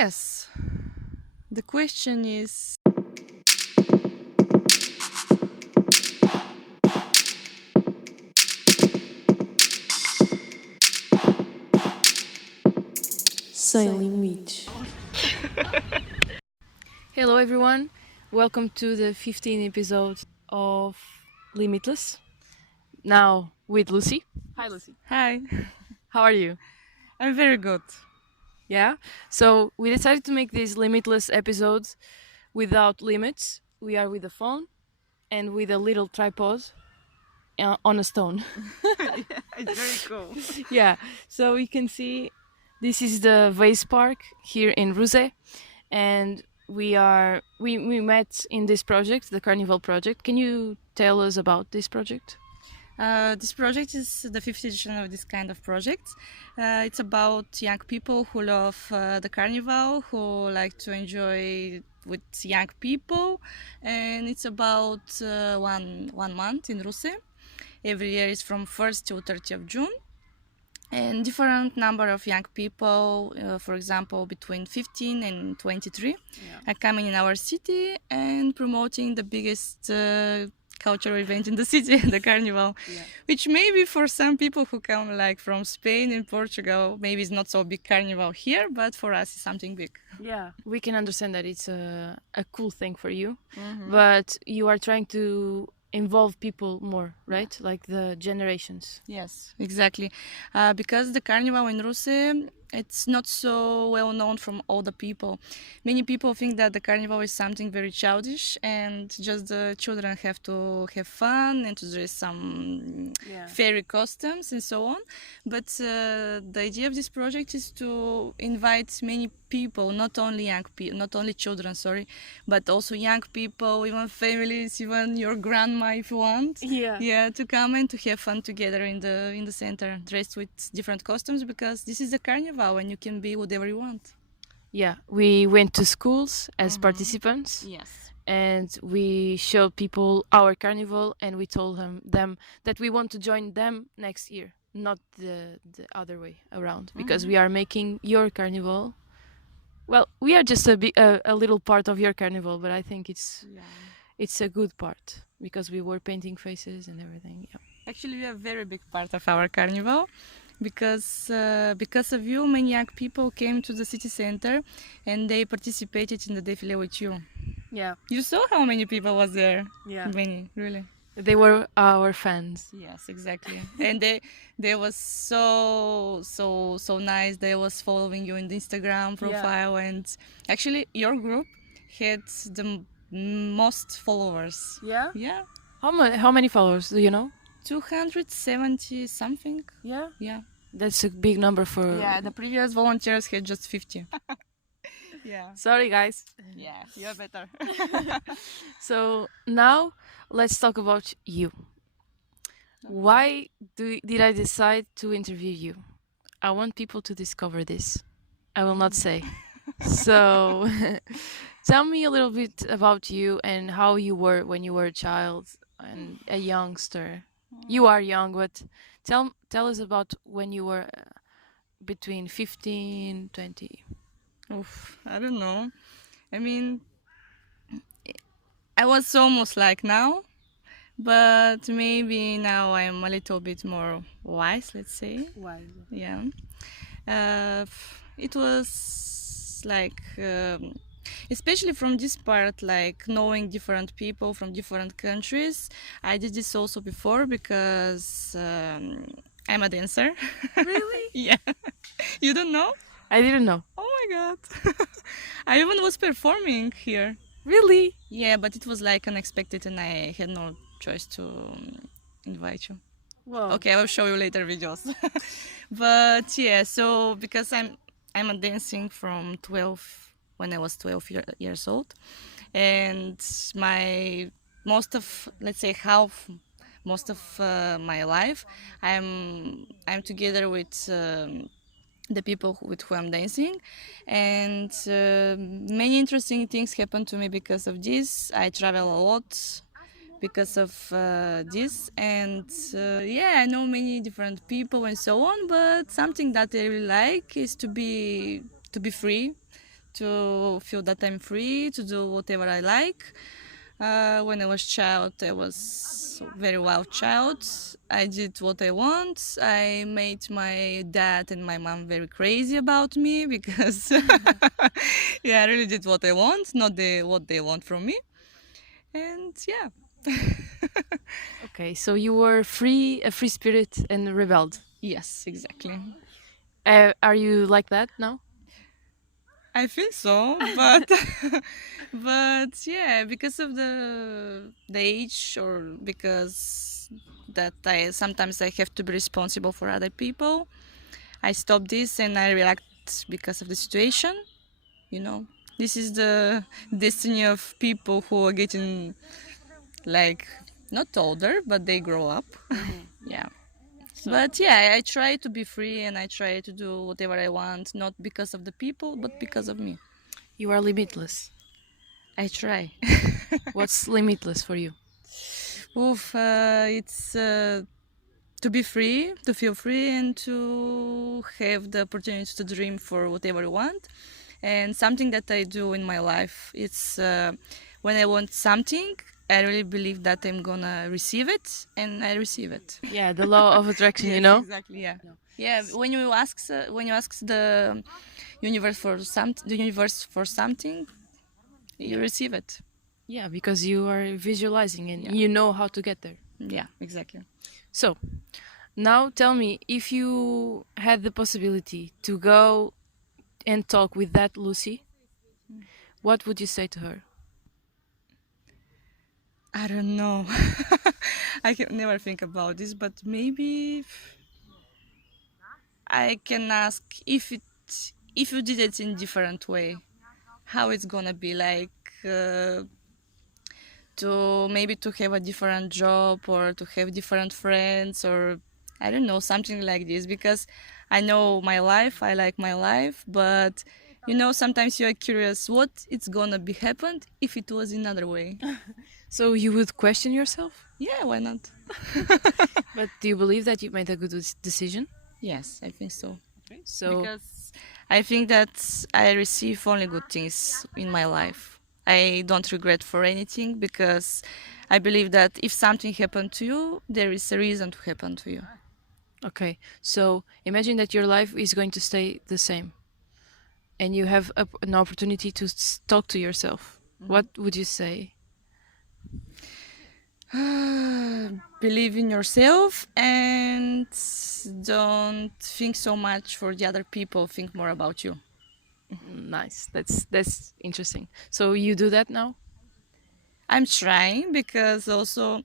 Yes, the question is Sailing Beach. hello everyone, welcome to the 15th episode of Limitless. Now with Lucy. Hi Lucy. Hi, How are you? I'm very good. Yeah? So we decided to make these Limitless episodes without limits. We are with a phone and with a little tripod on a stone. It's very cool. Yeah, so you can see this is the Vase Park here in Ruse, and we met in this project, the Carnival project. Can you tell us about this project? This project is the fifth edition of this kind of project. It's about young people who love the carnival, who like to enjoy with young people, and it's about one month in Ruse. Every year is from 1st to 30th of June. And different number of young people, for example, between 15 and 23, are coming in our city and promoting the biggest cultural event in the city, the carnival, which maybe for some people who come like from Spain and Portugal, maybe it's not so big carnival here, but for us it's something big. Yeah, we can understand that it's a cool thing for you, but you are trying to involve people more, right? Like the generations. Yes, exactly. Because the carnival in Ruse, it's not so well known from all the people. Many people think that the carnival is something very childish and just the children have to have fun and to dress some fairy costumes and so on. But the idea of this project is to invite many people, not only young people, not only children, sorry, but also young people, even families, even your grandma if you want. Yeah, to come and to have fun together in the center, dressed with different costumes, because this is the carnival and you can be whatever you want. Yeah, we went to schools as participants. Yes. And we showed people our carnival, and we told them that we want to join them next year, not the other way around, because we are making your carnival. Well, we are just a little part of your carnival, but I think it's a good part because we were painting faces and everything. Yeah. Actually, we are a very big part of our carnival because of you, many young people came to the city center and they participated in the défilé with you. Yeah. You saw how many people was there? Yeah. Many, really. They were our fans. Yes, exactly. And they was so nice. They was following you in the Instagram profile, and actually your group had the most followers. Yeah. Yeah. How many followers do you know? 270 something. Yeah. Yeah. That's a big number for. Yeah, the previous volunteers had just 50. Yeah. Sorry, guys. Yeah, you're better. So now let's talk about you. Why did I decide to interview you? I want people to discover this. I will not say. So tell me a little bit about you and how you were when you were a child and a youngster. You are young, but tell us about when you were between 15, 20. Oof, I don't know. I mean, I was almost like now, but maybe now I'm a little bit more wise, let's say. Why? Yeah. It was like, especially from this part, like knowing different people from different countries. I did this also before because I'm a dancer. Really? Yeah. You don't know? I didn't know. Oh my god. I even was performing here. Really? Yeah, but it was like unexpected and I had no choice to invite you. Wow. Okay, I will show you later videos. But yeah, so because I'm a dancing from 12 when I was 12 years old, and my most of, let's say, half most of my life I'm together with the people with who I'm dancing, and many interesting things happen to me because of this. I travel a lot because of this, and yeah, I know many different people and so on, but something that I really like is to be free, to feel that I'm free to do whatever I like. When I was child, I was very wild child. I did what I want. I made my dad and my mom very crazy about me because yeah, I really did what I want, not what they want from me. And yeah. Okay, so you were free, a free spirit, and rebelled. Yes, exactly. Are you like that now? I feel so, but but yeah, because of the age, or because that I sometimes I have to be responsible for other people, I stopped this and I relaxed because of the situation. You know, this is the destiny of people who are getting like not older, but they grow up. Yeah. But yeah, I try to be free and I try to do whatever I want, not because of the people, but because of me. You are limitless. I try. What's limitless for you? Oof, it's to be free, to feel free, and to have the opportunity to dream for whatever you want. And something that I do in my life, it's when I want something, I really believe that I'm gonna receive it, and I receive it. Yeah, the law of attraction, you Yes, know? exactly. Yeah, yeah. When you ask the universe for something, you receive it. Yeah, because you are visualizing and Yeah. you know how to get there. Yeah, exactly. So, now tell me, if you had the possibility to go and talk with that Lucy, what would you say to her? I don't know. I can never think about this, but maybe I can ask if you did it in different way, how it's gonna be like to maybe to have a different job or to have different friends, or I don't know, something like this, because I know my life, I like my life, but you know, sometimes you are curious what it's gonna be happened if it was another way. So you would question yourself? Yeah, why not? But do you believe that you made a good decision? Yes, I think so. So Because I think that I receive only good things in my life. I don't regret for anything, because I believe that if something happened to you, there is a reason to happen to you. okay, so imagine that your life is going to stay the same and you have an opportunity to talk to yourself. What would you say? Believe in yourself and don't think so much for the other people, think more about you. Nice. That's interesting. So you do that now? I'm trying, because also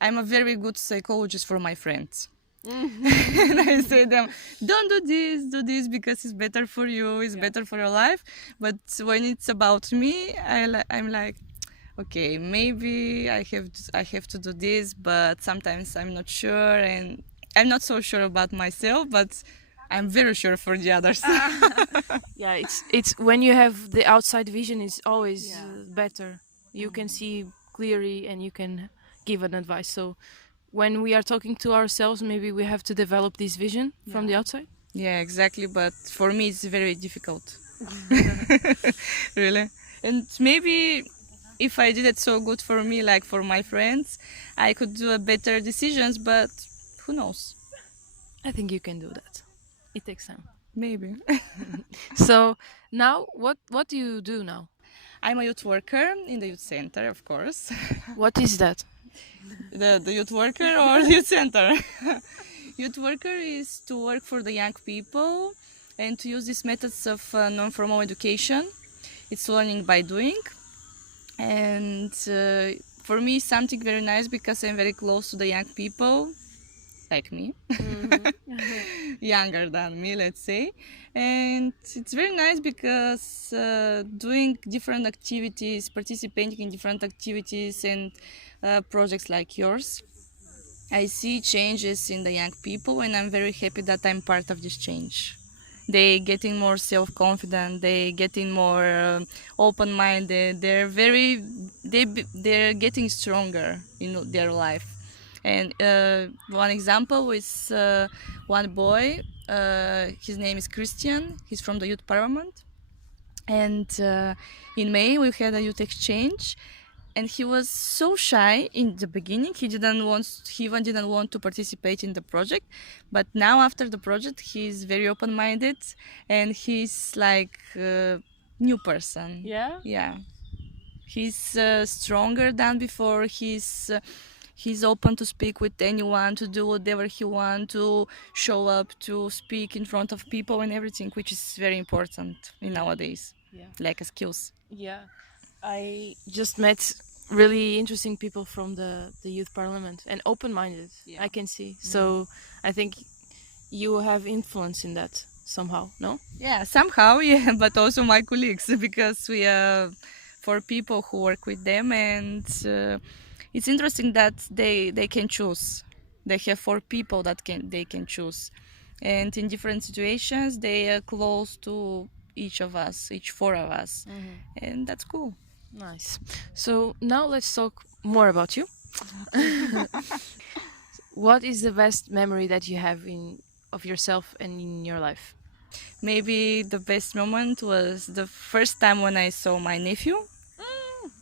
I'm a very good psychologist for my friends. And I say them, don't do this because it's better for you, it's better for your life. But when it's about me, I'm like, okay, maybe I have to do this, but sometimes I'm not sure, and I'm not so sure about myself, but I'm very sure for the others. Yeah, it's when you have the outside vision is always better. You can see clearly and you can give an advice. So when we are talking to ourselves, maybe we have to develop this vision from the outside. Yeah, exactly. But for me, it's very difficult. Really. And maybe if I did it so good for me, like for my friends, I could do a better decisions, but who knows? I think you can do that. It takes time. Maybe. So now, what do you do now? I'm a youth worker in the youth center, of course. What is that? The youth worker or the youth center? Youth worker is to work for the young people and to use these methods of non-formal education. It's learning by doing. And for me, something very nice, because I'm very close to the young people, like me, younger than me, let's say. And it's very nice because doing different activities, participating in different activities and projects like yours, I see changes in the young people, and I'm very happy that I'm part of this change. They getting more self-confident, they getting more open-minded, they're getting stronger in their life. And one example is one boy, his name is Christian, he's from the youth parliament, And in May we had a youth exchange, and he was so shy in the beginning. He even didn't want to participate in the project, but now after the project he's very open-minded, and he's like a new person. Yeah, he's stronger than before. He's open to speak with anyone, to do whatever he wants, to show up, to speak in front of people and everything, which is very important in nowadays, like a skills. Yeah, I just met really interesting people from the youth parliament and open-minded. Yeah. I can see. So I think you have influence in that somehow. No? Yeah, somehow, yeah, but also my colleagues, because we are for people who work with them, and it's interesting that they can choose. They have 4 people that they can choose, and in different situations they are close to each of us, each 4 of us, and that's cool. Nice. So now let's talk more about you. What is the best memory that you have of yourself and in your life? Maybe the best moment was the first time when I saw my nephew.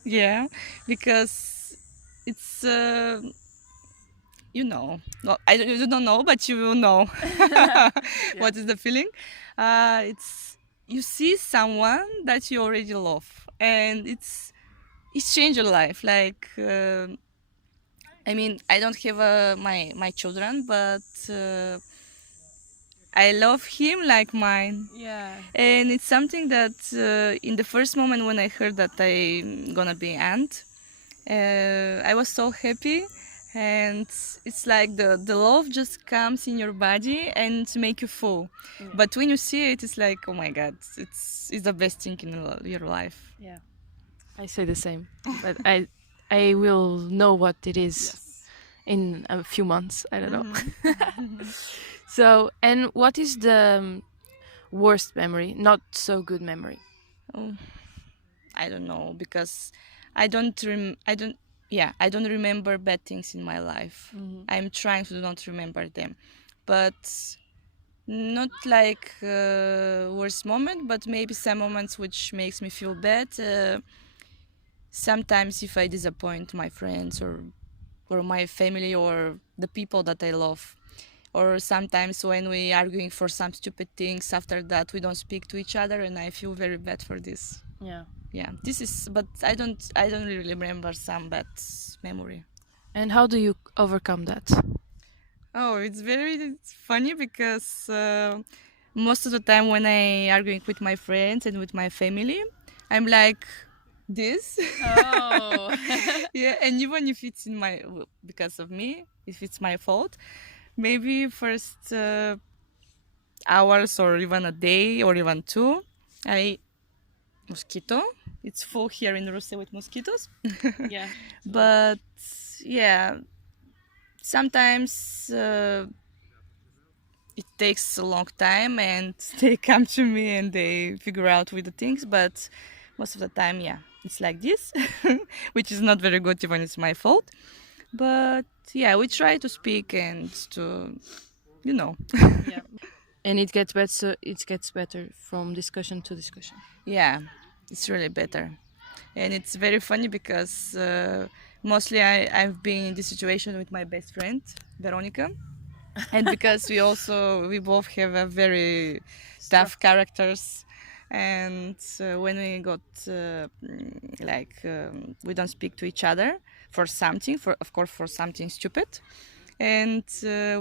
Yeah, because it's you don't know, but you will know what is the feeling. It's you see someone that you already love, and it's changed your life. Like I mean, I don't have my children, but I love him like mine. Yeah. And it's something that in the first moment when I heard that I'm gonna be aunt, I was so happy, and it's like the love just comes in your body and make you full. Yeah. But when you see it, it's like, oh my god, it's the best thing in your life. Yeah. I say the same, but I will know what it is in a few months. I don't know. So, and what is the worst memory? Not so good memory. Oh, I don't know, because I don't remember bad things in my life. I'm trying to not remember them, but not like worst moment, but maybe some moments which makes me feel bad. Sometimes if I disappoint my friends or my family or the people that I love, or sometimes when we arguing for some stupid things, after that we don't speak to each other, and I feel very bad for this. Yeah, this is, but I don't really remember some bad memory. And how do you overcome that? Oh, it's funny, because most of the time when I arguing with my friends and with my family, I'm like this. Oh. Yeah, and even if it's because of me, if it's my fault, maybe first hours or even a day or even 2, mosquito. It's full here in Russia with mosquitoes. Yeah. But yeah, sometimes it takes a long time, and they come to me and they figure out with the things. But most of the time, yeah, it's like this, which is not very good, even it's my fault. But yeah, we try to speak and to, Yeah. And it gets better. It gets better from discussion to discussion. Yeah, it's really better. And it's very funny because mostly I've been in this situation with my best friend, Veronica. And because we both have a very tough characters. And when we got, we don't speak to each other for something, for something stupid. And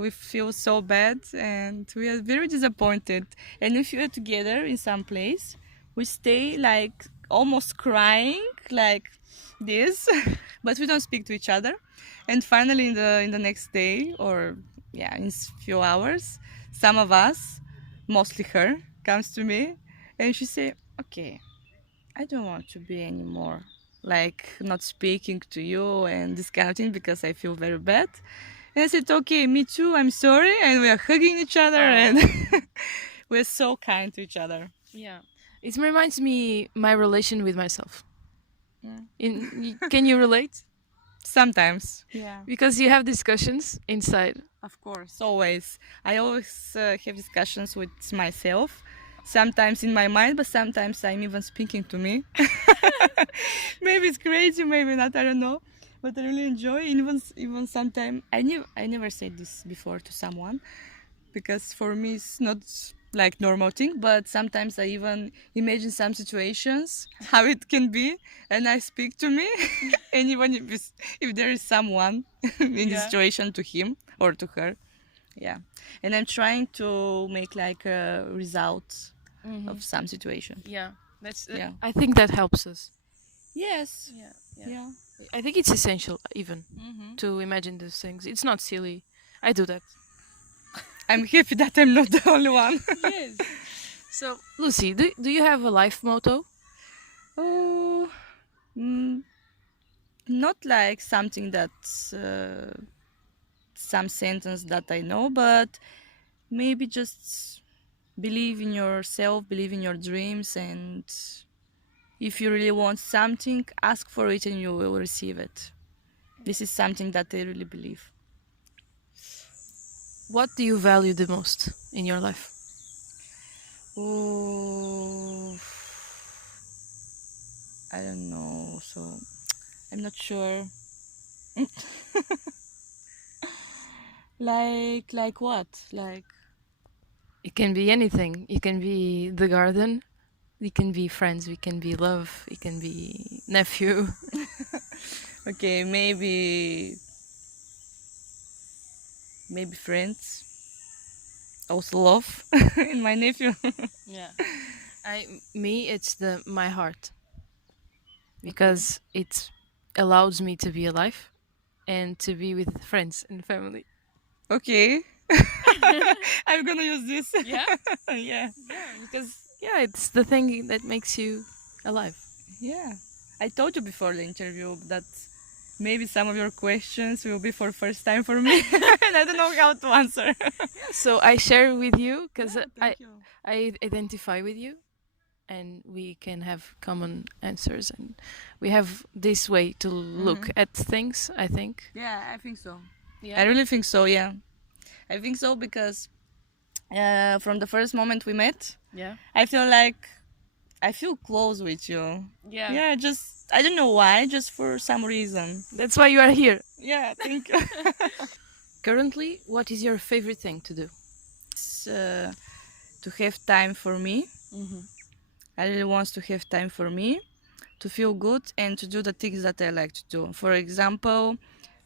we feel so bad, and we are very disappointed. And if we are together in some place, we stay like almost crying like this, but we don't speak to each other. And finally, in the next day, or in a few hours, some of us, mostly her, comes to me, and she say, "Okay, I don't want to be anymore like not speaking to you and this kind of thing, because I feel very bad." And I said, "Okay, me too, I'm sorry." And we are hugging each other, and we're so kind to each other. Yeah. It reminds me my relation with myself. Can you relate? Sometimes. Yeah. Because you have discussions inside. Of course, always. I always have discussions with myself, sometimes in my mind, but sometimes I'm even speaking to me. Maybe it's crazy, maybe not, I don't know. But I really enjoy. Even sometimes I never said this before to someone, because for me it's not like normal thing. But sometimes I even imagine some situations how it can be, and I speak to me, and even if there is someone in the situation, to him or to her, yeah. And I'm trying to make like a result of some situation. Yeah, that's. Yeah. I think that helps us. Yes. Yeah, Yeah. I think it's essential even to imagine those things. It's not silly. I do that. I'm happy that I'm not the only one. Yes. So, Lucy, do you have a life motto? Oh, mm, not like something that's some sentence that I know, but maybe just believe in yourself, believe in your dreams, and if you really want something, ask for it and you will receive it. This is something that I really believe. What do you value the most in your life? Oh, I don't know. So I'm not sure. Like what? Like It can be anything. It can be the garden. It can be friends. It can be love. It can be nephew. okay, maybe friends. Also love in my nephew. Yeah. It's my heart because it allows me to be alive and to be with friends and family. Okay. I'm gonna use this. Yeah. yeah. Yeah, because it's the thing that makes you alive. Yeah. I told you before the interview that maybe some of your questions will be for first time for me and I don't know how to answer. So I share with you because Thank you. I identify with you, and we can have common answers, and we have this way to look at things. I think. Yeah, I think so. Yeah. I really think so, yeah. I think so because from the first moment we met, Yeah. I feel close with you. Yeah. Yeah, just I don't know why, just for some reason. That's why you are here. Yeah, thank you. Currently, what is your favorite thing to do? It's, to have time for me. I really want to have time for me, to feel good and to do the things that I like to do. For example,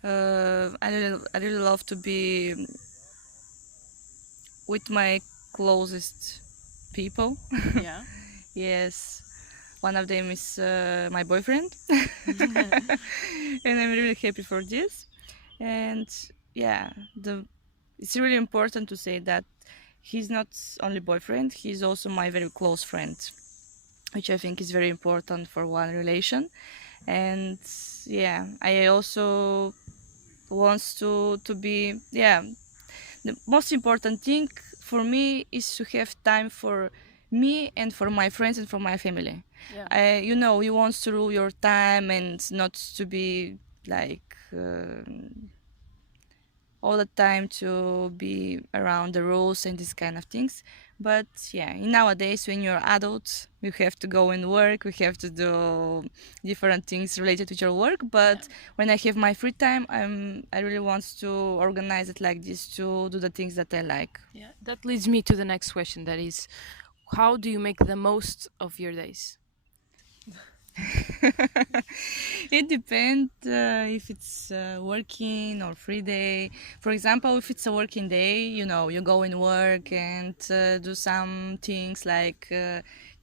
I really love to be with my closest people. Yeah. Yes, one of them is my boyfriend, and I'm really happy for this. And yeah, it's really important to say that he's not only boyfriend; he's also my very close friend, which I think is very important for one relation. And yeah, I also wants to be the most important thing for me is to have time for me and for my friends and for my family. Yeah. You want to rule your time and not to be like all the time to be around the rules and these kind of things. But yeah, nowadays when you're adults, you have to go and work, we have to do different things related to your work. But when I have my free time, I really want to organize it like this to do the things that I like. Yeah. That leads me to the next question. That is, how do you make the most of your days? It depends if it's working or free day. For example, if it's a working day, you go and work and do some things like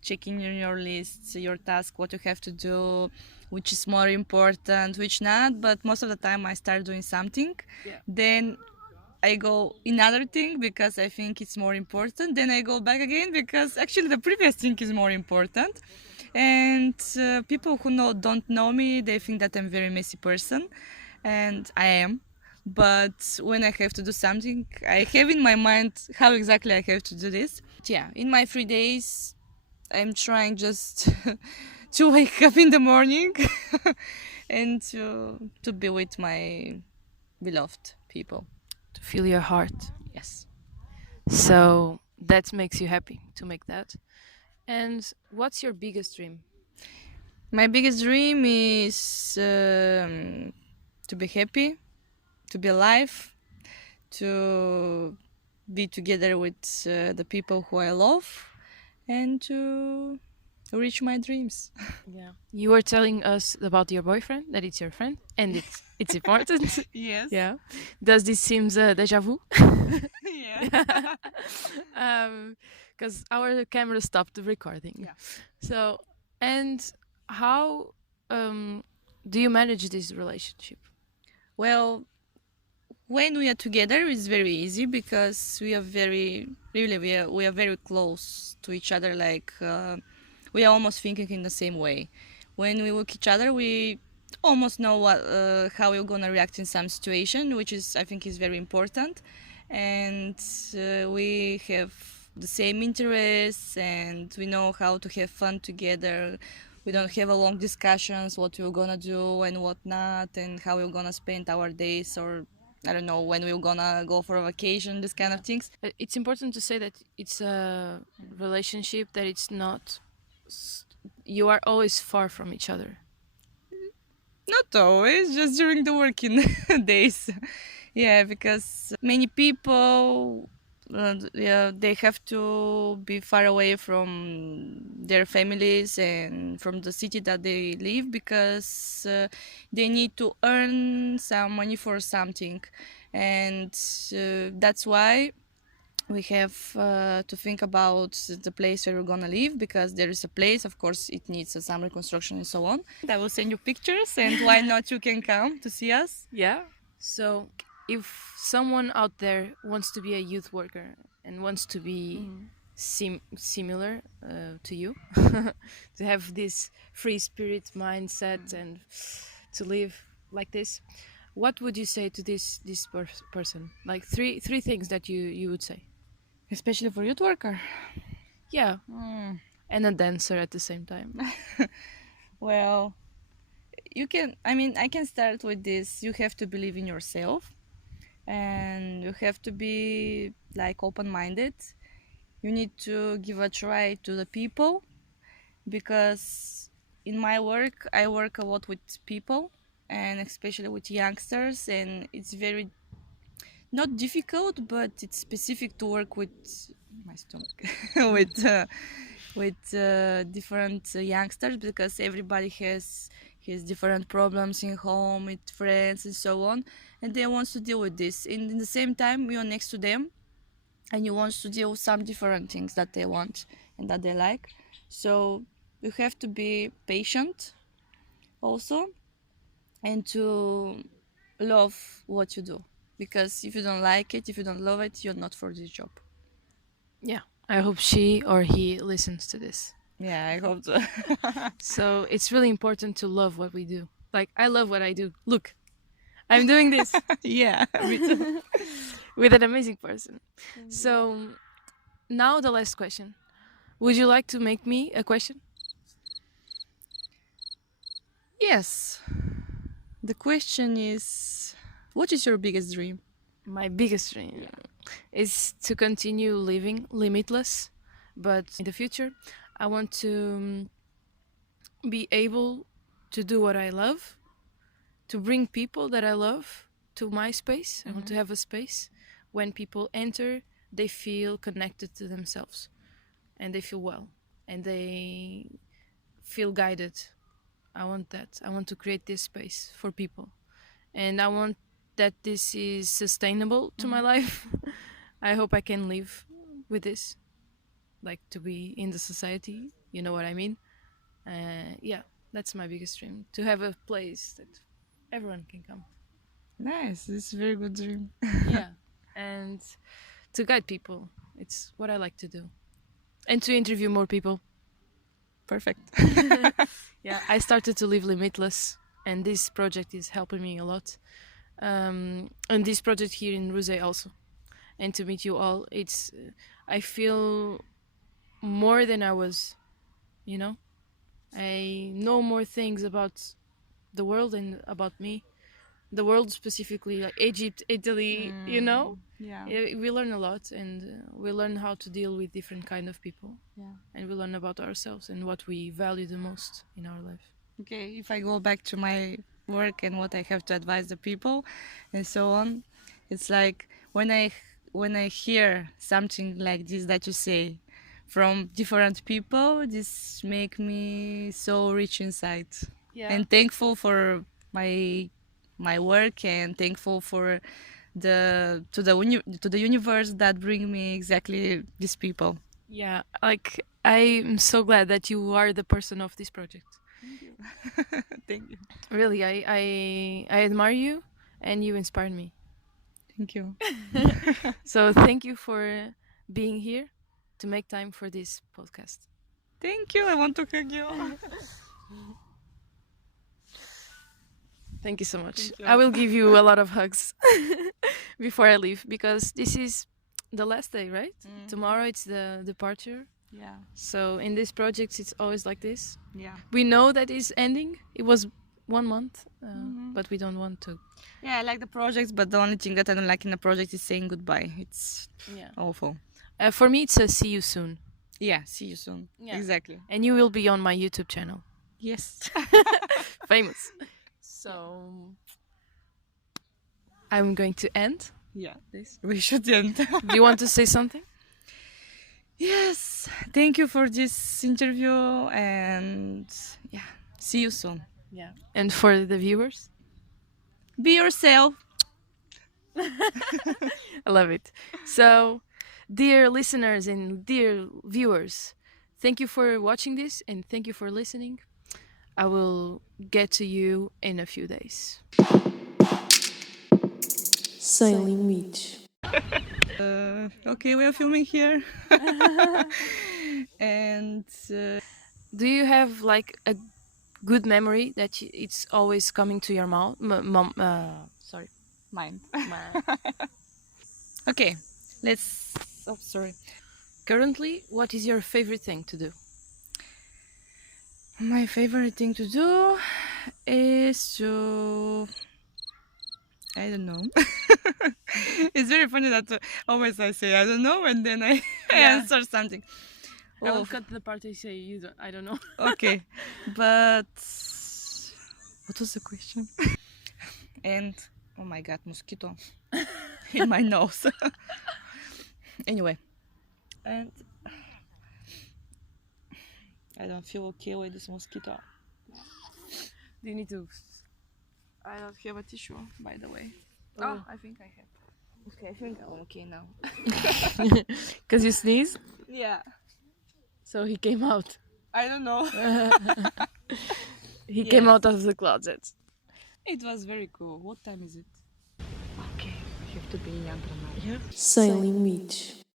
checking in your list, your task, what you have to do, which is more important, which not. But most of the time, I start doing something. Yeah. Then I go another thing because I think it's more important. Then I go back again because actually the previous thing is more important. And people who don't know me, they think that I'm a very messy person, and I am. But when I have to do something, I have in my mind how exactly I have to do this. Yeah, in my free days, I'm trying just to wake up in the morning and to be with my beloved people. To feel your heart. Yes. So that makes you happy to make that. And what's your biggest dream? My biggest dream is to be happy, to be alive, to be together with the people who I love, and to reach my dreams. Yeah. You were telling us about your boyfriend, that it's your friend, and it's important. Yes. Yeah. Does this seem deja vu? Yeah. Because our camera stopped the recording. Yeah. So, and how do you manage this relationship? Well, when we are together, it's very easy because we are very, really, we are very close to each other. Like we are almost thinking in the same way. When we look each other, we almost know how we're gonna react in some situation, which is I think is very important. And we have the same interests, and we know how to have fun together. We don't have a long discussions what we're gonna do and what not, and how we're gonna spend our days, or I don't know when we're gonna go for a vacation, this kind of things. It's important to say that it's a relationship that it's not. You are always far from each other. Not always, just during the working days. Yeah, because many people, yeah, they have to be far away from their families and from the city that they live because they need to earn some money for something, and that's why we have to think about the place where we're gonna live, because there is a place, of course it needs some reconstruction and so on. I will send you pictures, and why not, you can come to see us. Yeah. So, if someone out there wants to be a youth worker and wants to be similar to you, to have this free spirit mindset and to live like this, what would you say to this person? Like three things that you would say. Especially for youth worker. Yeah. And a dancer at the same time. Well, you can, I can start with this. You have to believe in yourself, and you have to be like open-minded. You need to give a try to the people, because in my work I work a lot with people, and especially with youngsters, and it's very not difficult, but it's specific to work with my stomach with different youngsters, because everybody has different problems in home with friends and so on, and they want to deal with this, and in the same time you're next to them and you want to deal with some different things that they want and that they like. So you have to be patient also, and to love what you do, because if you don't like it, if you don't love it, you're not for this job. Yeah. I hope she or he listens to this. Yeah, I hope so. So it's really important to love what we do. Like, I love what I do. Look, I'm doing this Yeah, me too. with an amazing person. So now the last question. Would you like to make me a question? Yes. The question is, what is your biggest dream? My biggest dream is to continue living limitless, but in the future, I want to be able to do what I love, to bring people that I love to my space. I want to have a space when people enter, they feel connected to themselves and they feel well and they feel guided. I want that. I want to create this space for people. And I want that this is sustainable to my life. I hope I can live with this, like to be in the society. You know what I mean? Yeah, that's my biggest dream, to have a place that everyone can come. Nice, this is a very good dream. Yeah, and to guide people. It's what I like to do, and to interview more people. Perfect. Yeah, I started to live limitless, and this project is helping me a lot. And this project here in Ruse also, and to meet you all, it's I feel more than I was. You know, I know more things about the world and about me. The world specifically, like Egypt, Italy. You know, Yeah. We learn a lot, and we learn how to deal with different kind of people, Yeah. and we learn about ourselves and what we value the most in our life. Okay, if I go back to my work and what I have to advise the people and so on, it's like when I hear something like this that you say from different people, this make me so rich inside and thankful for my work and thankful for to the universe that bring me exactly these people. Yeah, like I'm so glad that you are the person of this project. Thank you. Thank you. Really, I admire you, and you inspired me. Thank you. So thank you for being here to make time for this podcast. Thank you. I want to hug you. Thank you so much. Thank you. I will give you a lot of hugs before I leave, because this is the last day, right? Tomorrow it's the departure. Yeah. So in these projects, it's always like this. Yeah. We know that it's ending. It was 1 month, but we don't want to. Yeah, I like the projects, but the only thing that I don't like in a project is saying goodbye. It's Yeah. awful. For me, it's a see you soon. Yeah, see you soon. Yeah. Exactly. And you will be on my YouTube channel. Yes. Famous. So I'm going to end Yeah. this. We should end. Do you want to say something? Yes. Thank you for this interview and yeah, see you soon. Yeah. And for the viewers? Be yourself. I love it. So, dear listeners and dear viewers, thank you for watching this and thank you for listening. I will get to you in a few days. Sem limites. Okay, we are filming here. And Do you have like a good memory that it's always coming to your mouth? Sorry. mine. Okay, let's. Oh, sorry. Currently, what is your favorite thing to do? My favorite thing to do is to. I don't know. It's very funny that always I say I don't know and then I Yeah. answer something. I will Oh, cut the part I say you don't. I don't know. okay, but what was the question? And oh my god, mosquito in my nose. Anyway, and I don't feel okay with this mosquito. Do you need to? I don't have a tissue, by the way. Oh. I think I have. Okay, I think I'm okay now. Because you sneezed, Yeah, so he came out. I don't know. He came out of the closet. It was very cool. What time is it? Okay, I have to be in Yantra now. Sem limites.